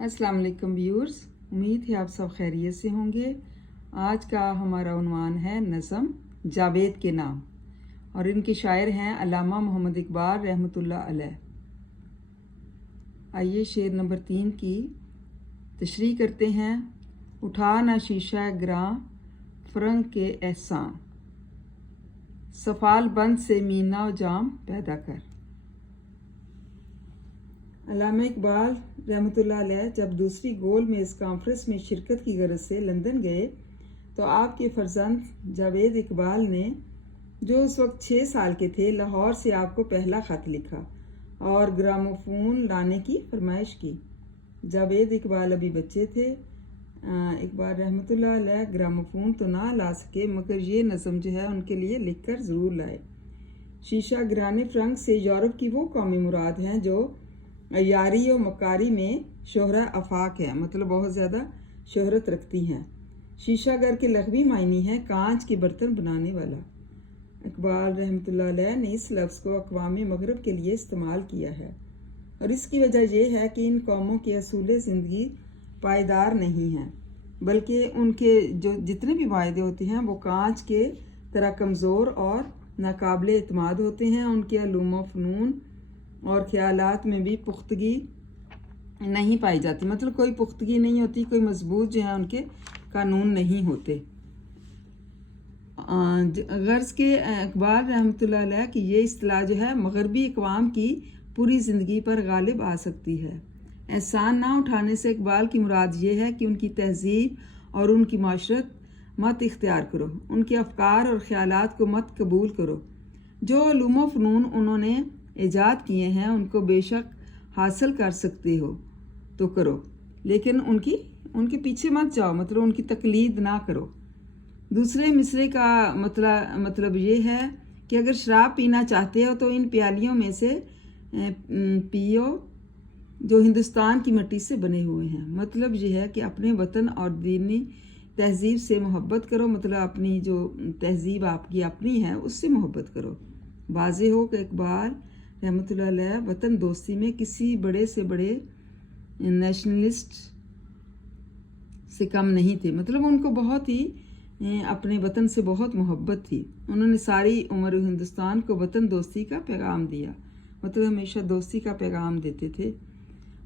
अस्सलाम वालेकुम व्यूअर्स, उम्मीद है आप सब खैरियत से होंगे। आज का हमारा उन्वान है नज़म जावेद के नाम और इनके शायर हैं अल्लामा मोहम्मद इकबाल रहमतुल्लाह अलैह। आइए शेर नंबर 3 की तशरीह करते हैं। उठा ना शीशा ग्रां फरंग के एहसान, सफाल बंद से मीना व जाम पैदा कर। अल्लामा इकबाल रहमतुल्लाह अलैह जब दूसरी गोल मेज़ कॉन्फ्रेंस में शिरकत की गरज से लंदन गए तो आपके फर्जंद जावेद इकबाल ने, जो उस वक्त 6 साल के थे, लाहौर से आपको पहला ख़त लिखा और ग्रामोफोन लाने की फरमाइश की। जावेद इकबाल अभी बच्चे थे। इकबाल रहमतुल्लाह अलैह ग्रामोफोन तो ना ला सके मगर ये नज़म जो है उनके लिए लिख कर ज़रूर लाए। शीशा गिराने फ्रंक से यूरोप की वो कौमी मुराद हैं जो यारी और मकारी में शोहरा आफाक है, मतलब बहुत ज़्यादा शोहरत रखती हैं। शीशा घर के लग़वी मायनी है कांच के बर्तन बनाने वाला। इकबाल रहमतुल्लाह अलैह ने इस लफ्ज़ को अक़वाम मग़रिब के लिए इस्तेमाल किया है और इसकी वजह यह है कि इन कौमों के असूल ज़िंदगी पायदार नहीं हैं, बल्कि उनके जो जितने भी वायदे होते हैं वो कांच के तरह कमज़ोर और नाकाबिले एतमाद होते हैं। उनके अलूम व फ़नून और ख़यालात में भी पुख्तगी नहीं पाई जाती, मतलब कोई पुख्तगी नहीं होती, कोई मजबूत जो है उनके कानून नहीं होते। गर्ज़ के इकबाल रहमतुल्लाह अलैह की ये इस्तिलाह जो है मग़रबी अक़वाम की पूरी ज़िंदगी पर गालिब आ सकती है। एहसान ना उठाने से इकबाल की मुराद ये है कि उनकी तहज़ीब और उनकी माशरत मत इख्तियार करो, उनके अफ़कार और ख़यालात को मत कबूल करो। जो उलूम व फ़नून उन्होंने ईजाद किए हैं उनको बेशक हासिल कर सकते हो तो करो, लेकिन उनके पीछे मत जाओ, मतलब उनकी तकलीद ना करो। दूसरे मिसरे का मतलब ये है कि अगर शराब पीना चाहते हो तो इन प्यालियों में से पियो जो हिंदुस्तान की मिट्टी से बने हुए हैं। मतलब ये है कि अपने वतन और दीनी तहज़ीब से मोहब्बत करो, मतलब अपनी जो तहज़ीब आपकी अपनी है उससे मोहब्बत करो। वाज़ेह हो कि इकबाल रहमतुल्लाह अलैह वतन दोस्ती में किसी बड़े से बड़े नेशनलिस्ट से कम नहीं थे, मतलब उनको बहुत ही अपने वतन से बहुत मोहब्बत थी। उन्होंने सारी उम्र हिंदुस्तान को वतन दोस्ती का पैगाम दिया, मतलब हमेशा दोस्ती का पैगाम देते थे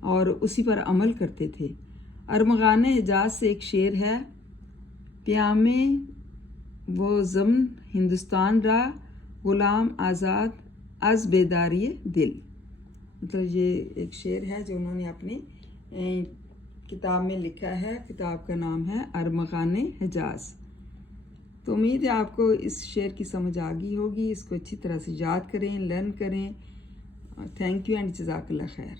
और उसी पर अमल करते थे। अरमगान हिजाज से एक शेर है, प्यामे वो ज़म्न हिंदुस्तान रा ग़ुलाम आज़ाद अज़ बेदारी दिल, मतलब ये एक शेर है जो उन्होंने अपनी किताब में लिखा है। किताब का नाम है अरमगान हिजाज। तो उम्मीद है आपको इस शेर की समझ आ गई होगी। इसको अच्छी तरह से याद करें, लर्न करें। थैंक यू एंड जज़ाकल्लाह खैर।